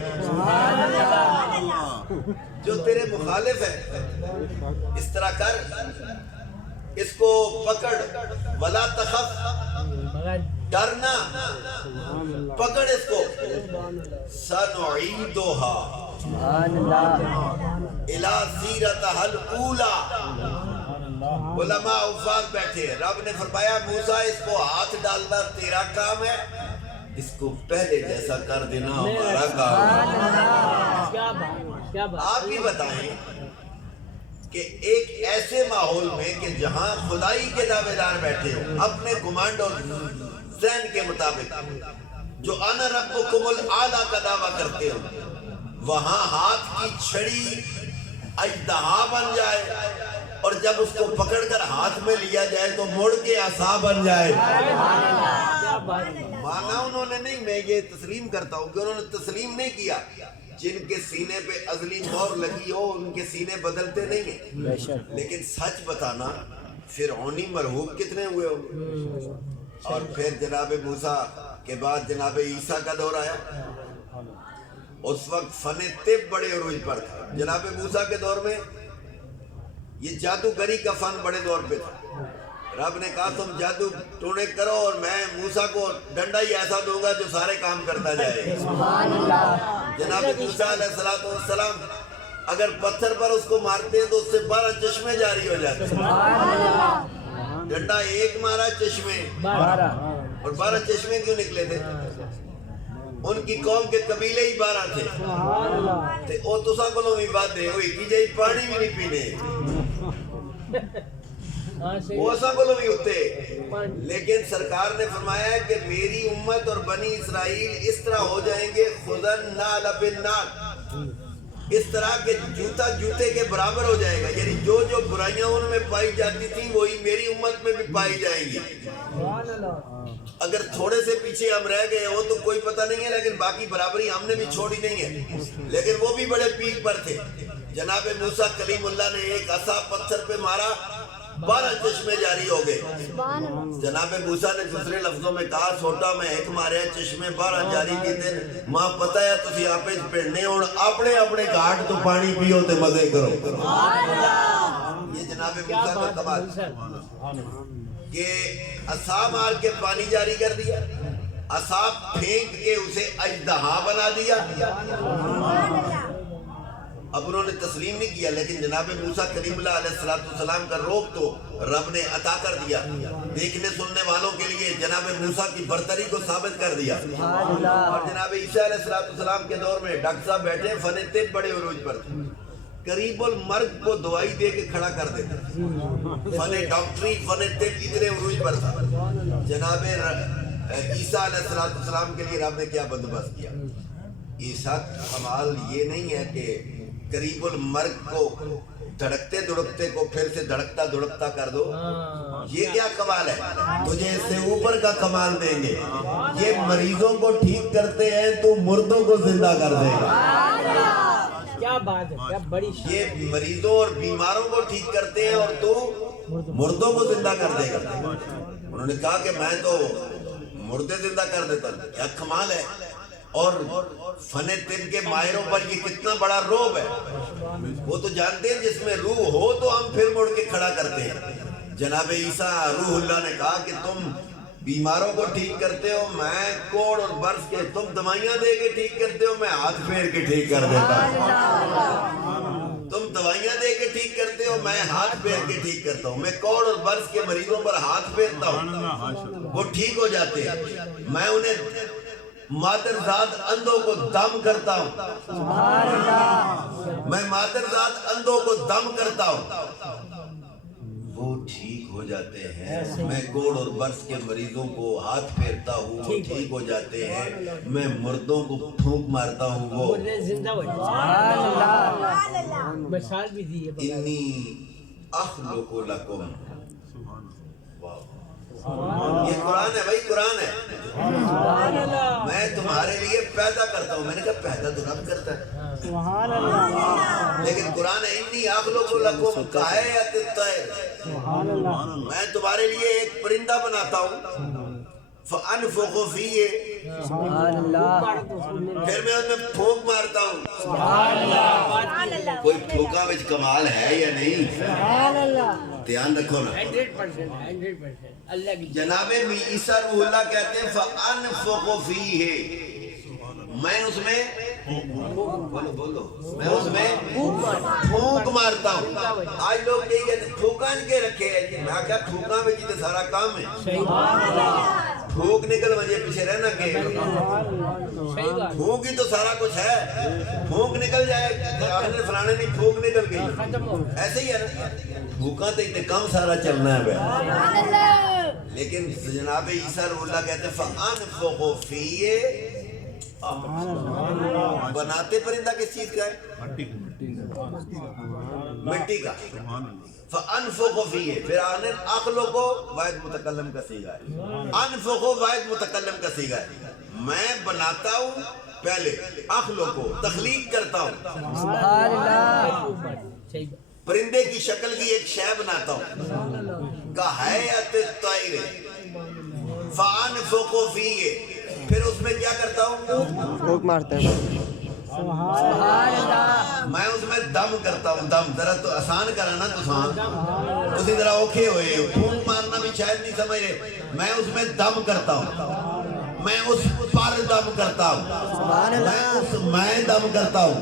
جو تیرے مخالف ہیں. اس طرح کر، اس کو پکڑ، ولا تخف، ڈرنا، پکڑ اس کو. سنعیدھا الی سیرتھا الاولی. علماء حفاظ بیٹھے ہیں. رب نے فرمایا موسیٰ اس کو ہاتھ ڈالنا تیرا کام ہے، اس کو پہلے جیسا کر دینا ہمارا کام ہے. آپ بھی بتائیں کہ ایک ایسے ماحول میں کہ جہاں خدائی کے دعوے دار بیٹھے ہوں اپنے کمانڈ اور ذہن کے مطابق، جو انا ربکم الاعلی کا دعویٰ کرتے ہوں، وہاں ہاتھ کی چھڑی اژدہا بن جائے اور جب اس کو پکڑ کر ہاتھ میں لیا جائے تو مڑ کے عصا بن جائے. مانا انہوں نے نہیں، میں یہ تسلیم کرتا ہوں کہ انہوں نے تسلیم نہیں کیا. جن کے سینے پہ ازلی مہر لگی ہو ان کے سینے بدلتے نہیں ہیں. لیکن سچ بتانا، فرعونی مرہوب کتنے ہوئے ہوں. اور پھر جناب موسیٰ کے بعد جناب عیسیٰ کا دور آیا. اس وقت فن طب بڑے عروج پر تھا. جناب موسیٰ کے دور میں یہ جادوگری کا فن بڑے دور پہ تھا. رب نے کہا تم جادو ٹونے کرو اور میں موسیٰ کو ڈنڈا ہی ایسا دوں گا جو سارے کام کرتا جائے. جناب موسیٰ علیہ السلام اگر پتھر پر اس کو مارتے ہیں تو اس سے 12 چشمے جاری ہو جاتے ہیں. ڈنڈا ایک مارا چشمے، اور 12 چشمے کیوں نکلے تھے؟ ان کی قوم کے قبیلے ہی 12 تھے. او تساں کولوں بھی بات دے ہوئی کی جائی پانی بھی نہیں پینے، وہ اساں کولوں بھی ہوتے. لیکن سرکار نے فرمایا ہے کہ میری امت اور بنی اسرائیل اس طرح ہو جائیں گے خدن نال بالنال، اس طرح کہ جوتا جوتے کے برابر ہو جائے گا. یعنی جو جو برائیاں ان میں پائی جاتی تھیں وہی میری امت میں بھی پائی جائیں گی. اگر تھوڑے سے پیچھے ہم رہ گئے ہو تو کوئی پتہ نہیں ہے، لیکن باقی برابری ہم نے بھی چھوڑی نہیں ہے. لیکن وہ بھی بڑے پیک پر تھے. جناب موسیٰ کلیم اللہ نے ایک عصا پتھر پہ مارا، 12 چشمے جاری ہو گئے. جناب موسیٰ نے دوسرے لفظوں میں کہا سوٹا میں ایک مارے چشمے 12 جاری کیتے. ماں پتہ ہے تسی آپے پڑھنے اور اپنے اپنے گھاٹ تو پانی پیو تے مزے کرو. یہ جناب موسیٰ کا کمال کہ عصا مار کے پانی جاری کر دیا، عصا پھینک کے اسے اژدہا بنا دیا. اب انہوں نے تسلیم نہیں کیا، لیکن جناب موسیٰ کلیم اللہ علیہ السلام کا روپ تو رب نے عطا کر دیا. دیکھنے سننے والوں کے لیے جناب موسیٰ کی برتری کو ثابت کر دیا. اور جناب عیسیٰ علیہ السلام کے دور میں ڈاکٹر صاحب بیٹھے فن طب بڑے عروج پر تھے. قریب المرگ کو دوائی دے کے کھڑا کر دیتے. فن ڈاکٹری فن طب اتنے عروج پر تھا. جناب عیسیٰ علیہ السلام کے لیے رب نے کیا بندوبست کیا. عیسیٰ کمال یہ نہیں ہے کہ قریب المرگ کو دھڑکتے دھڑکتے کو پھر سے دھڑکتا دھڑکتا کر دو. یہ کیا کمال ہے؟ تجھے اس سے اوپر کا کمال دیں گے. یہ مریضوں کو ٹھیک کرتے ہیں تو مردوں کو زندہ کر دے گا. کیا بات ہے، کیا بڑی یہ مریضوں اور بیماروں کو ٹھیک کرتے ہیں اور تو مردوں کو زندہ کر دے گا. انہوں نے کہا کہ میں تو مردے زندہ کر دیتا ہوں. کیا کمال ہے. اور فن طب کے ماہروں پر یہ کتنا بڑا روب ہے. وہ تو جانتے ہیں جس میں روح ہو تو ہم پھر مڑ کے کھڑا کرتے ہیں. جناب عیسیٰ روح اللہ نے کہا کہ تم بیماروں کو ٹھیک کرتے ہو، میں کوڑ اور برس کے، تم دوائیاں دے کے ٹھیک کرتے ہو، میں ہاتھ پھیر کے ٹھیک کر دیتا ہوں. تم دوائیاں دے کے ٹھیک کرتے ہو، میں ہاتھ پھیر کے ٹھیک کرتا ہوں. میں کوڑ اور برس کے مریضوں پر ہاتھ پھیرتا ہوں، وہ ٹھیک ہو جاتے ہیں. میں انہیں مادرزاد اندھوں کو دم کرتا ہوں. میں مادرزاد اندھوں کو دم کرتا ہوں، وہ ٹھیک ہو جاتے ہیں. میں کوڑ اور برس کے مریضوں کو ہاتھ پھیرتا ہوں، وہ ٹھیک ہو جاتے ہیں. میں مردوں کو پھونک مارتا ہوں، وہ زندہ ہو جائے. مثال بھی دی ہے. انی اخلق لکم. یہ قرآن ہے بھائی، قرآن ہے. میں تمہارے لیے پیدا کرتا ہوں. میں نے کہا پیدا تو رب کرتا ہے. سبحان اللہ لیکن قرآن ہے انی اخلق لکم کہیئۃ الطیر. سبحان اللہ میں تمہارے لیے ایک پرندہ بناتا ہوں. فانفخ فیہ. سبحان اللہ پھر میں اس میں پھونک مارتا ہوں. سبحان اللہ کوئی پھونکا وچ کمال ہے یا نہیں؟ سبحان اللہ دھیان رکھو نا. 100% اللہ کی جناب عیسیٰ روح اللہ کہتے ہیں فانفخ فیہ. میں اس میں بولو میں اس میں پھونک مارتا ہوں. آج لوگ کہیں کہتے ہیں پھونکا کے رکھے ہیں. میں کہا پھونکا میں جیتے سارا کام ہے. پھونک نکل مجھے پیچھے رہنا کہ پھونک ہی تو سارا کچھ ہے. پھونک نکل جائے آخر فلانے نہیں پھونک نکل گئی. ایسے ہی ہے نا. پھونکا تو اتنے کم سارا چلنا ہے بھائی. لیکن جناب عیسیٰ روح اللہ کہتے ہیں فانفخ فیہ. بناتے پرندہ کس چیز کا ہے؟ مٹی کا. فانفخ فیہ. پھر آنے اخلق واحد متکلم کا صیغہ ہے. انفخ واحد متکلم کا صیغہ ہے. میں بناتا ہوں پہلے اخلق تخلیق کرتا ہوں. سبحان اللہ پرندے کی شکل کی ایک شے بناتا ہوں کہیئۃ الطیر. فانفخ فیہ. پھر اس میں کیا کرتا ہوں؟ پھونک مارتے ہیں. سبحان اللہ میں اس میں دم کرتا ہوں. دم ذرا تو آسان کرا نا تو اسی طرح اوکھے ہوئے. پھونک مارنا بھی شاید نہیں سمجھ رہے. میں اس میں دم کرتا ہوں. میں اس پر دم کرتا ہوں. میں دم کرتا ہوں.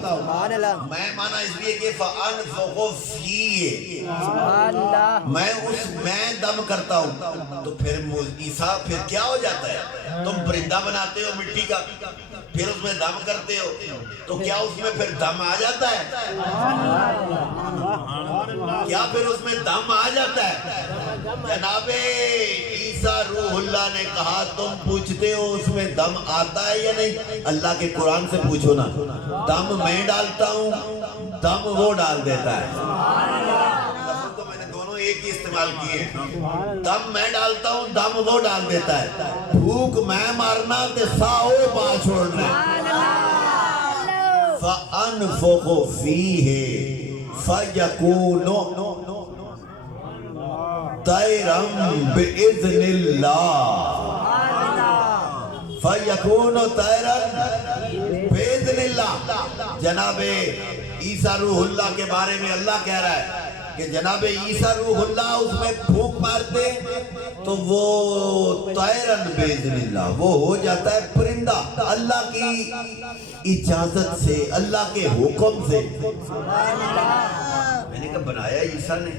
میں مانا اس لیے کہ فانفخ فیہ. میں دم کرتا ہوں. تو پھر عیسیٰ پھر کیا ہو جاتا ہے؟ تم پرندہ بناتے ہو مٹی کا, پھر اس میں دم کرتے ہو, تو کیا اس میں پھر دم آ جاتا ہے؟ کیا پھر اس میں دم آ جاتا ہے؟ جناب عیسیٰ روح اللہ نے کہا تم پوچھتے ہو اس میں دم آتا ہے یا نہیں؟ اللہ کے قرآن سے پوچھو نا. دم میں ڈالتا ہوں, دم وہ ڈال دیتا ہے. لفظ تو میں نے دونوں ایک ہی استعمال کیے. دم میں ڈالتا ہوں, دم وہ ڈال دیتا ہے. بھوک میں مارنا تے ساؤ پا چھوڑنا. فَأَنفُخُ فِيهِ فَيَكُونُ طَيْرًا بِإِذْنِ اللَّهِ. فَيَكُونُ طَيْرًا بِإِذْنِ اللَّهِ. جناب عیسیٰ روح اللہ کے بارے میں اللہ کہہ رہا ہے کہ جناب عیسیٰ روح اللہ اس میں پھونک مارتے تو وہ طیرن باذن اللہ, وہ ہو جاتا ہے پرندہ اللہ کی اجازت سے, اللہ کے حکم سے. میں نے کہا بنایا عیسیٰ نے,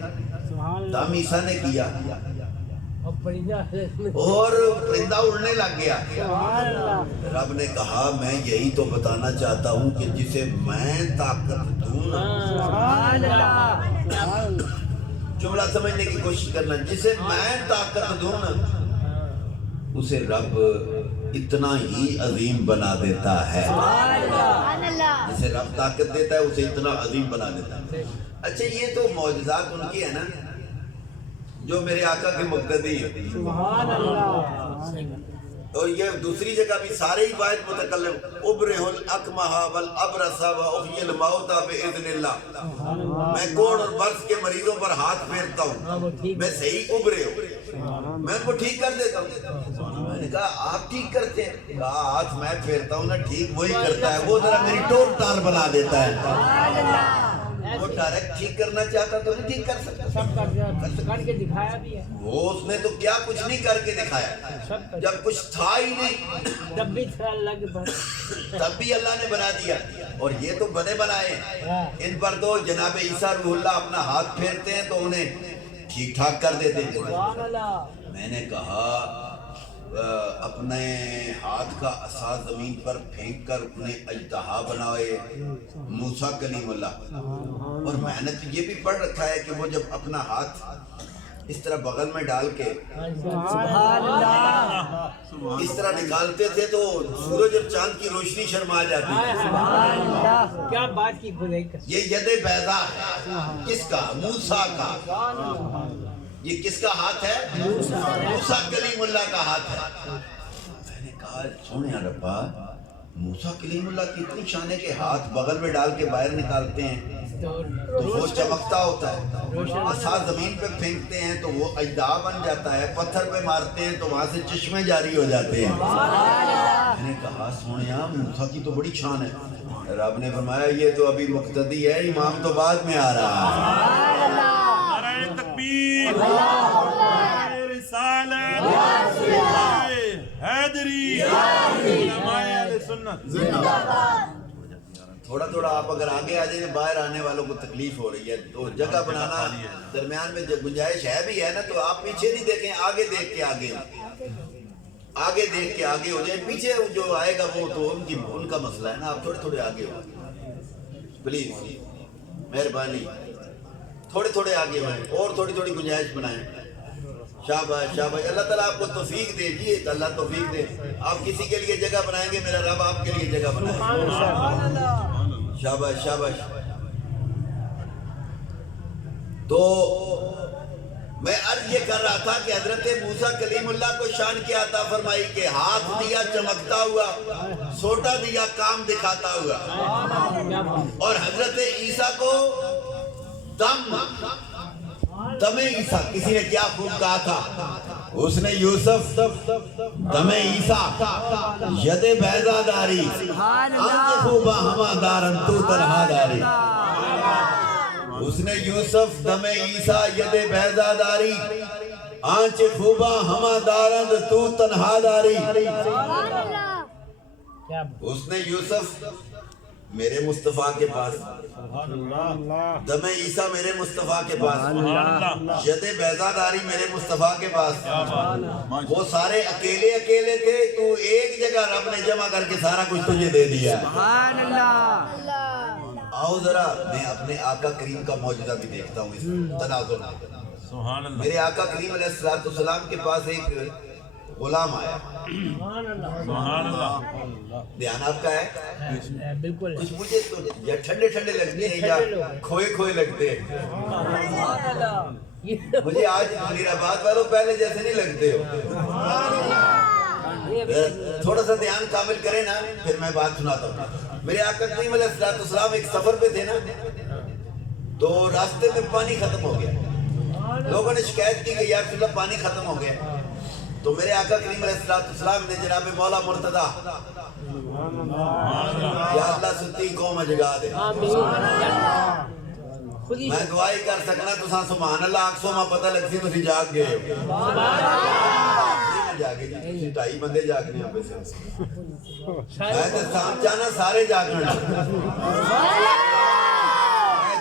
دم عیسیٰ نے کیا اور پرندہ اڑنے لگ گیا. رب نے کہا میں یہی تو بتانا چاہتا ہوں کہ جسے میں طاقت دوں نا, جملہ سمجھنے کی کوشش کرنا, جسے میں طاقت دوں نا اسے رب اتنا ہی عظیم بنا دیتا ہے. جسے رب طاقت دیتا ہے اسے اتنا عظیم بنا دیتا ہے. اچھا یہ تو معجزات ان کی ہے نا جو میرے آقا کے مقتدی ہیں. سبحان اللہ. اور یہ دوسری جگہ بھی سارے ہی واحد متکلم, ابرہ الاکمہ والابرص واحیی الموتى باذن اللہ. میں کوڑ اور برس کے مریضوں پر ہاتھ پھیرتا ہوں, میں صحیح ابرے ہوں, میں ان کو ٹھیک کر دیتا ہوں. میں نے کہا آپ ٹھیک کرتے ہیں؟ کہا ہاتھ میں پھیرتا ہوں نا, ٹھیک وہی کرتا ہے, وہ ذرا میری ٹوٹ ٹار بنا دیتا ہے. وہ ڈائریکٹ ٹھیک کرنا چاہتا تو نہیں ٹھیک کر سکتا, سب کر کے دکھایا بھی ہے. وہ اس نے تو کیا کچھ نہیں کر کے دکھایا, جب کچھ تھا ہی نہیں تب بھی تھا اللہ کے پاس, تب بھی اللہ نے بنا دیا. اور یہ تو بنے بنائے ہیں, ان پر تو جناب عیسیٰ روح اللہ اپنا ہاتھ پھیرتے ہیں تو انہیں ٹھیک ٹھاک کر دیتے ہیں. سبحان اللہ. میں نے کہا اپنے ہاتھ کا عصا زمین پر پھینک کر اپنے اژدہا بنائے موسیٰ کلیم اللہ. اور میں نے تو یہ بھی پڑھ رکھا ہے کہ وہ جب اپنا ہاتھ اس طرح بغل میں ڈال کے سبحان اللہ. اس طرح نکالتے تھے تو سورج اور چاند کی روشنی شرما جاتی ہے. سبحان اللہ. کیا بات کی خدائی کا. یہ ید بیضا ہے کس کا؟ موسیٰ کا. یہ کس کا ہاتھ ہے؟ موسیٰ کلیم اللہ کا ہاتھ ہے. میں نے کہا سونے ربا موسیٰ کلیم اللہ کی اتنی شان ہے کہ ہاتھ بغل میں ڈال کے باہر نکالتے ہیں تو وہ چمکتا ہوتا ہے، ساتھ زمین پہ پھینکتے ہیں تو وہ اجدہا بن جاتا ہے، پتھر پہ مارتے ہیں تو وہاں سے چشمے جاری ہو جاتے ہیں۔ میں نے کہا سونیا موسیٰ کی تو بڑی شان ہے۔ رب نے فرمایا یہ تو ابھی مقتدی ہے، امام تو بعد میں آ رہا ہے۔ نعرہ تکبیر، نعرہ رسالت، نعرہ حیدری، علماء اہل سنت۔ تھوڑا تھوڑا آپ اگر آگے آ جائیں، باہر آنے والوں کو تکلیف ہو رہی ہے تو جگہ بنانا درمیان میں گنجائش ہے بھی ہے نا، تو آپ پیچھے نہیں دیکھیں، آگے دیکھ کے آگے دیکھ کے آگے ہو جائیں۔ پیچھے جو آئے گا وہ تو ان کا مسئلہ ہے نا، آپ تھوڑے تھوڑے آگے ہو پلیز، مہربانی تھوڑے تھوڑے آگے ہوئیں اور تھوڑی تھوڑی گنجائش بنائیں۔ شاباش شاباش، اللہ تعالیٰ آپ کو توفیق دے جی، اللہ توفیق دے۔ آپ کسی کے لیے جگہ بنائیں گے، میرا رب آپ کے لیے جگہ بنائے گا۔ شاباش شاباش۔ تو میں عرض یہ کر رہا تھا کہ حضرت موسیٰ کلیم اللہ کو شان کیا عطا فرمائی کہ ہاتھ دیا چمکتا ہوا، سوٹا دیا کام دکھاتا ہوا، اور حضرت عیسیٰ کو دم عیسیٰ، کسی نے کیا خوب کہا تھا، اس نے یوسف دم عیسیٰ ید بیضا داری انت خوبا ہما دارن تو تنہا داری۔ اس نے یوسف دم عیسیٰ ید بیضا داری آنچ خوبا ہما دارند تو تنہا داری۔ اس نے یوسف میرے مصطفیٰ کے پاس، دم عیسیٰ میرے مصطفیٰ کے پاس، ید بیضا داری میرے مصطفیٰ کے پاس، وہ سارے اکیلے اکیلے تھے، تو ایک جگہ رب نے جمع کر کے سارا کچھ تجھے دے دیا۔ آؤ ذرا میں اپنے آقا کریم کا معجزہ بھی دیکھتا ہوں اس تناظر میں۔ میرے آقا کریم علیہ السلام کے پاس ایک غلام آیا، دھیان آپ کا ہے، بالکل کچھ مجھے تو یا ٹھنڈے ٹھنڈے لگتے ہیں یا کھوئے کھوئے لگتے ہیں، مجھے آج میرآباد والوں پہلے جیسے نہیں لگتے ہو۔ تھوڑا سا دھیان کامل کریں نا، پھر میں بات سناتا ہوں۔ میرے آقا کریم علیہ السلام ایک سفر پہ تھے نا، تو راستے میں پانی ختم ہو گیا، لوگوں نے شکایت کی کہ یا رسول اللہ پانی ختم ہو گیا، تو میرے آقا کریم علیہ السلام نے جناب مولا مرتضیٰ یا اللہ ستی قوم جگا دے، میں دعائی کر سکنا تو سبحان اللہ آنکھوں میں پتہ لگتی تو جاگ گئے جاگے جی، ٹائی بندے جاگنے ہیں پیسے میں تو سام چاہنا سارے جاگنے میں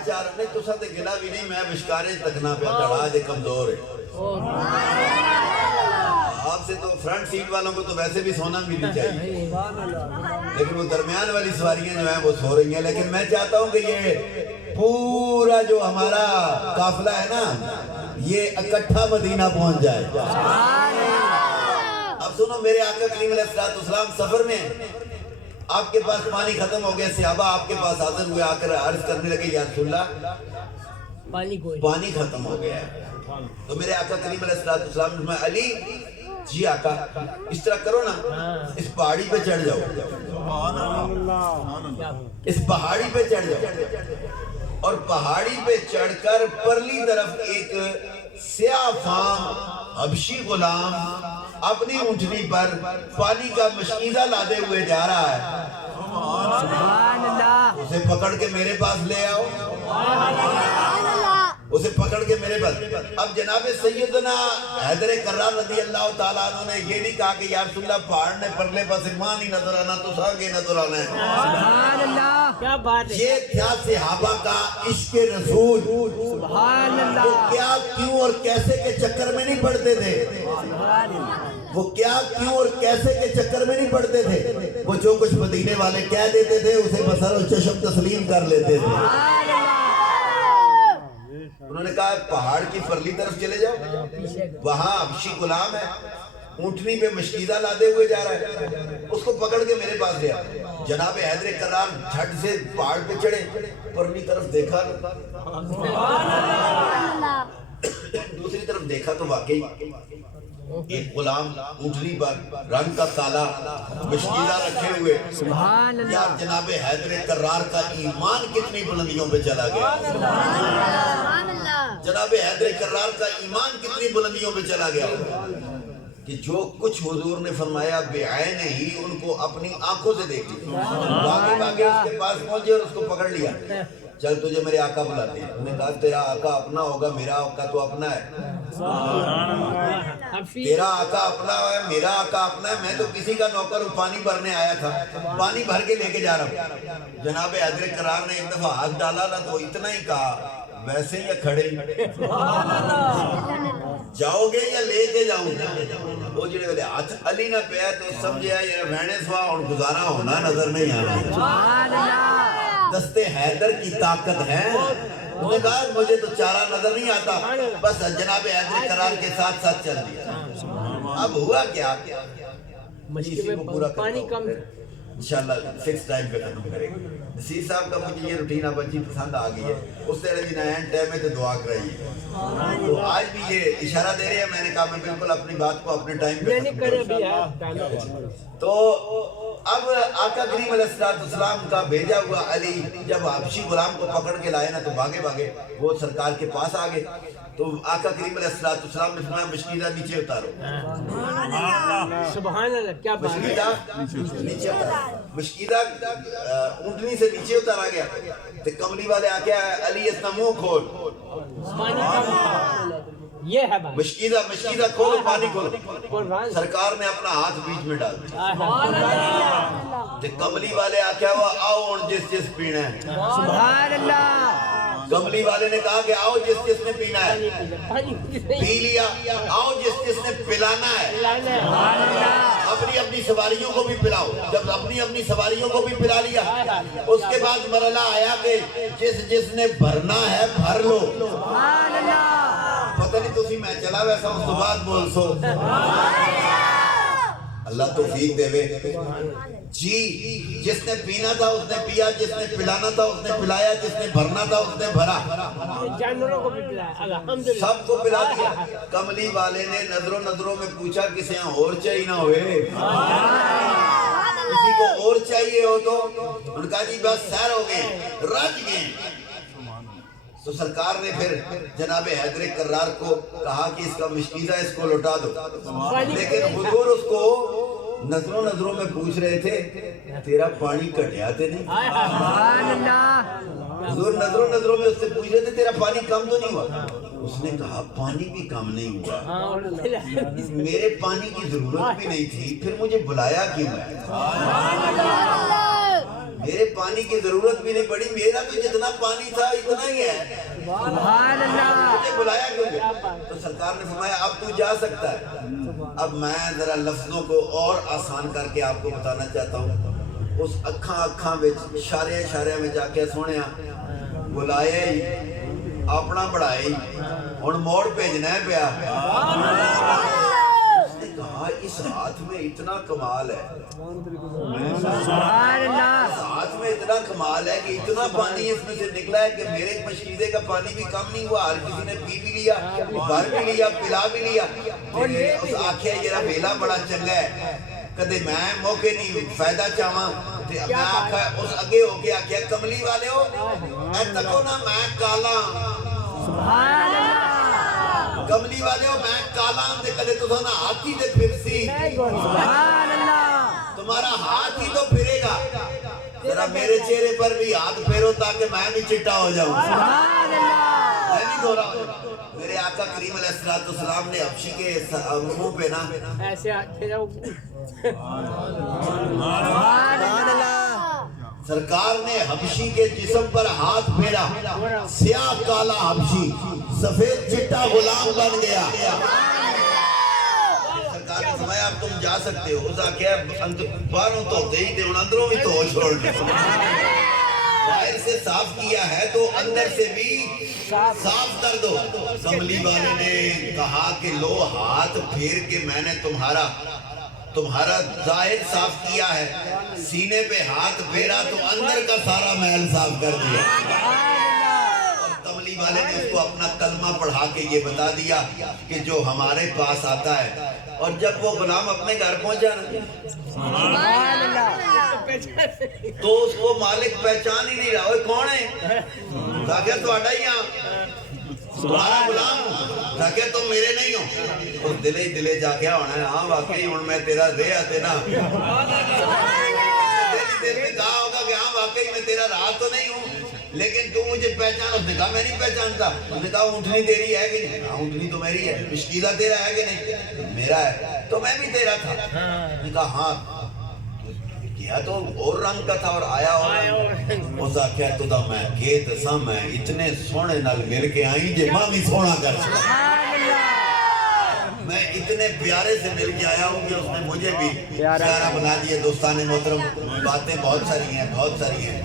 چاہ رہے تو ساتھ گلا بھی نہیں، میں بشکارے تکنا پہ چڑھا دے کمزور ہے۔ آپ سے تو فرنٹ سیٹ والوں کو تو ویسے بھی سونا بھی نہیں چاہیے، لیکن وہ درمیان والی سواریاں جو ہیں وہ سو رہی ہیں، لیکن میں چاہتا ہوں کہ یہ پورا جو ہمارا قافلہ ہے نا یہ اکٹھا مدینہ پہنچ جائے۔ اب سنو، میرے آقا کریم علیہ السلام سفر میں آپ کے پاس پانی ختم ہو گیا، صحابہ آپ کے پاس حاضر ہوئے، آ کر عرض کرنے لگے یا رسول اللہ پانی ختم ہو گیا ہے۔ تو میرے آقا کریم علیہ السلام نے علی جی آقا اس طرح کرو نا، اس پہاڑی پہ چڑھ جاؤ، اس پہاڑی پہ چڑھ جاؤ، اور پہاڑی پہ چڑھ کر پرلی طرف ایک سیاہ فام حبشی غلام اپنی اونٹنی پر پانی کا مشکیزہ لادے ہوئے جا رہا ہے، اسے پکڑ کے میرے پاس لے آؤ، اسے پکڑ کے میرے پاس۔ اب جناب سیدنا حیدر کرار رضی اللہ تعالیٰ عنہ نے یہ نہیں کہا کہ یا رسول اللہ پہاڑ نے پرلے پاس مان ہی نظر آنا تو ساگے نظر آنا ہے، سبحان اللہ، کیا بات ہے، یہ تھا صحابہ کا عشق رسول، سبحان اللہ، وہ کیا کیوں اور کیسے کے چکر میں نہیں پڑتے تھے، وہ کیا کیوں اور کیسے کے چکر میں نہیں پڑتے تھے، وہ جو کچھ مدینے والے کہہ دیتے تھے اسے بسر و چشم تسلیم کر لیتے تھے۔ انہوں نے کہا پہاڑ کی پرلی طرف چلے جاؤ، وہاں حبشی غلام ہے، اونٹنی پہ مشکیزہ لادے ہوئے جا رہا ہے، اس کو پکڑ کے میرے پاس لیا۔ جناب حیدر کرار جھٹ سے پہاڑ پہ چڑھے، پرلی طرف دیکھا، دوسری طرف دیکھا تو واقعی ایک غلام اونٹنی پر رنگ کا کالا مشکیزہ رکھے ہوئے سبحان یا اللہ جناب حیدر کرار کا ایمان کتنی بلندیوں پہ چلا گیا سبحان اللہ جناب حیدر کرار کا ایمان کتنی بلندیوں پہ چلا گیا کہ جو کچھ حضور نے فرمایا بے عین ہی ان کو اپنی آنکھوں سے دیکھ لیا باقی باقی اس کے پاس پہنچے اور اس کو پکڑ لیا چل تجھے میرے آقا بلاتے ہیں انہوں نے کہا تیرا آقا اپنا ہوگا میرا آقا تو اپنا ہے تیرا آقا اپنا ہے میرا آقا اپنا ہے میں تو کسی کا نوکر پانی بھرنے آیا تھا پانی بھر کے لے کے جا رہا ہوں جناب حیدر کرار نے ایک دفعہ ہاتھ ڈالا نا تو اتنا ہی کہا ویسے یا کھڑے جاؤ گے یا لے کے جاؤں وہ جڑے والے ہاتھ علی نہ پیا تو سمجھیا یہ رہنے سوا اور گزارا ہونا نظر نہیں آنا دستے حیدر کی طاقت ہے انہوں نے کہا مجھے تو چارہ نظر نہیں آتا بس جناب حیدر کرار کے ساتھ ساتھ چل دیا اب ہوا کیا اسی کو پورا پانی کرتا کم ہوں انشاءاللہ فکس ٹائم پہ ختم کریں گے نصیر صاحب کا مجھے یہ روٹین اب اچھی پسند آ گئی ہے اس طرح بھی نیا ٹائم میں تو دعا کرائی ہے تو آج بھی یہ اشارہ دے رہے ہیں میں نے کہا میں بالکل اپنی بات کو اپنے ٹائم پہ ختم کروں تو اب آقا کریم علیہ السلام کا بھیجا ہوا علی جب حبشی غلام کو پکڑ کے لائے نا تو بھاگے بھاگے وہ سرکار کے پاس آگے تو آقا کریم علیہ السلام نے فرمایا مشکیزہ نیچے اتارو سبحان اللہ کیا بات ہے مشکیزہ نیچے اتارو مشکیزہ اونٹنی سے نیچے اتارا گیا تو کملی والے آ گیا علی اس کا منہ کھول پانی کم یہ ہے بات مشکیزہ کھولو پانی کھولو سرکار نے اپنا ہاتھ بیچ میں ڈال دیا تو کملی والے آ کیا ہوا آؤ اور جس پینا ہے سبحان اللہ کملی والے نے کہا کہ آؤ جس نے پینا ہے پی لیا آؤ جس نے پلانا ہے اپنی اپنی سواریوں کو بھی پلاؤ جب اپنی سواریوں کو بھی پلا لیا اس کے بعد مرحلہ آیا کہ جس نے بھرنا ہے بھر لو پتہ نہیں تسی میں چلا ویسا اس تو بعد بول سو اللہ توفیق دے وے جی جس نے پینا تھا اس نے پیا جس نے پلانا تھا اس نے پلایا جس نے بھرنا تھا اس نے بھرا جانوروں کو بھی پلایا الحمدللہ سب کو پلا دیا کملی والے نے نظروں میں پوچھا کسی یہاں اور چاہیے نہ ہوئے کسی کو اور چاہیے ہو تو ان کا جی بس سیر ہو گئے رج گئے تو سرکار نے پھر جناب حیدر کرار کو کہا کہ اس کا مشکیزہ اس کو لوٹا دو لیکن حضور اس کو نظروں میں پوچھ رہے تھے تیرا پانی کٹیا تے نہیں حضور نظروں میں اس سے پوچھ رہے تھے تیرا پانی کم تو نہیں ہوا اس نے کہا پانی بھی کم نہیں ہوا میرے پانی کی ضرورت بھی نہیں تھی پھر مجھے بلایا کیوں ہے میرے پانی کی ضرورت بھی نہیں پڑی میرا تو جتنا پانی تھا اتنا ہی ہے مجھے بلایا کیوں گیا تو سرکار نے فرمایا اب تو جا سکتا ہے اب میں ذرا لفظوں کو اور آسان کر کے آپ کو بتانا چاہتا ہوں اس اکھاں اشارے میں جا کے سونے بلائے ہی اپنا بڑھائے ہی اور موڑ بھیجنا ہے پیا اس ہاتھ میں اتنا کمال ہے اس ہاتھ میں اتنا کمال ہے کہ اتنا پانی اس میں سے نکلا ہے کہ میرے مشکیزے کا پانی بھی کم نہیں ہوا ہر کسی نے پی بھی لیا بھر بھی لیا پلا بھی لیا اس آکھیا یہ ویلا بڑا چنگا ہے کدے میں موقع نہیں فائدہ چاہاں میں آکھا اس اگے ہو کے آکھیا کملی والے ہو اے تکو نا میں کالا سبحان اللہ کملی والے ہو میں کالا ہوں دے کدے تو سانا ہاتھی دے پھر سی سبحان اللہ تمہارا ہاتھ ہی تو پھرے گا ذرا میرے چہرے پر بھی ہاتھ پھیرو تاکہ میں بھی چٹا ہو جاؤں سبحان اللہ میں بھی دورا میرے آقا کریم علیہ السلام نے حبشی کے منہ پہ نا ایسے پھیراؤ سبحان اللہ سرکار نے حبشی کے جسم پر ہاتھ پھیرا سیاہ کالا حبشی سفید چٹا غلام بن گیا سرکار نے فرمایا اب تم جا سکتے ہو اس آکھیا باہروں تو دے ہی دے ان اندروں بھی تو چھوڑ دے باہر سے صاف کیا ہے تو اندر سے بھی صاف کر دو کملی والے نے کہا کہ لو ہاتھ پھیر کے میں نے تمہارا ظاہر صاف کیا ہے سینے پہ ہاتھ پھیرا تو اندر کا سارا محل صاف کر دیا اور کملی والے نے اس کو اپنا کلمہ پڑھا کے یہ بتا دیا کہ جو ہمارے پاس آتا ہے، اور جب وہ غلام اپنے گھر پہنچا نا تو اس کو مالک پہچان ہی نہیں رہا، وہ کون ہے؟ تاکہ تھوڑا ہی تمہارا غلام ہوں، تاکہ تم میرے نہیں ہو۔ اس دلے جا کے ہونا ہے، ہاں واقعی ہوں میں تیرا رے آتے نا، دل میں کہا ہوگا کہ ہاں واقعی میں تیرا رہا تو نہیں ہوں، لیکن تو مجھے پہچان۔ اس نے کہا میں نہیں پہچانتا۔ اس نے کہا اونٹنی تیری ہے کہ نہیں؟ ہاں اونٹنی تو میری ہے۔ مشکیزہ تیرا ہے کہ نہیں؟ میرا ہے۔ تو میں بھی تیرا تھا۔ اس نے کہا ہاں کیا تو اور رنگ کا تھا اور آیا اور اس آکھیا تو دا میں کہت سا میں اتنے سونے نال مل کے آئی جے ماں بھی سونا کر چکا، میں اتنے پیارے سے مل کے آیا ہوں کہ اس نے مجھے بھی پیارا بنا دیا۔ دوستان محترم، باتیں بہت ساری ہیں،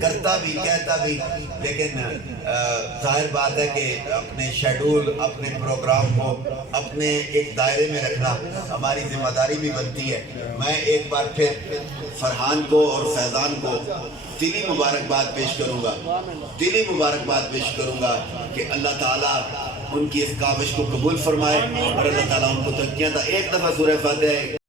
کرتا بھی کہتا بھی، لیکن ظاہر بات ہے کہ اپنے شیڈول، اپنے پروگرام کو اپنے ایک دائرے میں رکھنا ہماری ذمہ داری بھی بنتی ہے۔ میں ایک بار پھر فرحان کو اور فیضان کو دلی مبارکباد پیش کروں گا کہ اللہ تعالیٰ ان کی اس کاوش کو قبول فرمائے اور اللہ تعالیٰ ان کو ترقیاں۔ ایک دفعہ سورہ فاتحہ